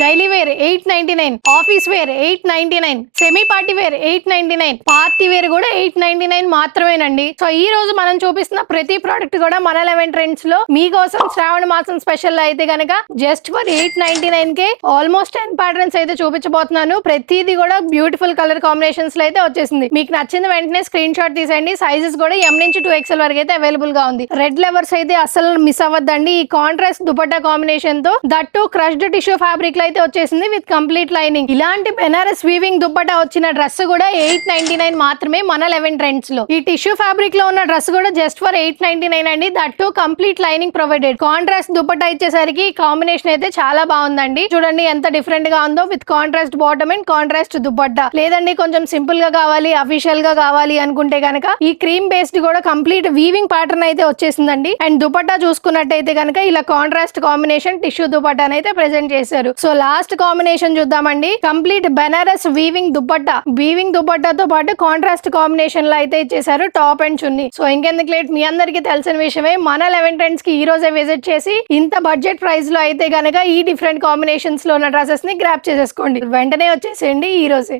Daily wear 899, office wear 899, semi party wear 899, party wear కూడా 899 మాత్రమేనండి. So ఈ రోజు మనం చూపిస్తున్న ప్రతి ప్రోడక్ట్ కూడా మన 11 ట్రెండ్స్ లో మీకోసం శ్రావణ మాసం స్పెషల్ అయితే గనక just for 899 K almost 10 patterns అయితే చూపించబోతున్నాను. ప్రతిదీ కూడా బ్యూటిఫుల్ కలర్ కాంబినేషన్స్ లో అయితే వచ్చేసింది. మీకు నచ్చింది వెంటనే స్క్రీన్ షాట్ తీసేయండి. సైజెస్ కూడా M నుంచి 2XL వరకు అయితే అవైలబుల్ గా ఉంది. రెడ్ లెవర్స్ అయితే అస్సలు మిస్ అవ్వద్దండి. ఈ కాంట్రాస్ట్ దుపట్టా కాంబినేషన్ తో దట్టు క్రష్డ్ టిష్యూ ఫ్యాబ్రిక్ లో అయితే వచ్చేసింది విత్ కంప్లీట్ లైనింగ్. ఇలాంటి బెనారస్ వీవింగ్ దుపట్టా వచ్చిన డ్రెస్ కూడా 899 మాత్రమే మన 11 ట్రెండ్స్ లో. ఈ టిష్యూ ఫ్యాబ్రిక్ లో ఉన్న డ్రెస్ కూడా జస్ట్ ఫర్ 899 అండి. That complete lining provided. Contrast dupatta ఇచ్చేసరికి కాంబినేషన్ అయితే చాలా బాగుందండి. చూడండి ఎంత డిఫరెంట్ గా ఉందో with contrast bottom and contrast dupatta. లేదండి కొంచెం సింపుల్ గా కావాలి, అఫీషియల్ గా కావాలి అనుకుంటే కనుక ఈ క్రీమ్ బేస్డ్ కూడా కంప్లీట్ వీవింగ్ ప్యాటర్న్ అయితే వచ్చేసిందండి. అండ్ దుపట్టా చూసుకున్నట్టయితే కనుక ఇలా కాంట్రాస్ట్ కాంబినేషన్ టిష్యూ దుపట్టా అయితే ప్రెజెంట్ చేశారు. సో లాస్ట్ కాంబినేషన్ చూద్దామండి. Complete Banaras weaving dupatta. Weaving దుపట్టాతో పాటు కాంట్రాస్ట్ కాంబినేషన్ లో అయితే ఇచ్చేసారు టాప్ అండ్ చున్నీ. సో ఇంకెందుకు లేట్, మీ అందరికి తెలిసిన విషయమే. మన 11 ట్రెండ్స్ కి ఈ రోజే విజిట్ చేసి ఇంత బడ్జెట్ ప్రైస్ లో అయితే గనక ఈ డిఫరెంట్ కాంబినేషన్స్ లో ఉన్న డ్రెస్సెస్ ని గ్రాప్ చేసేసుకోండి. వెంటనే వచ్చేసేయండి ఈ రోజే.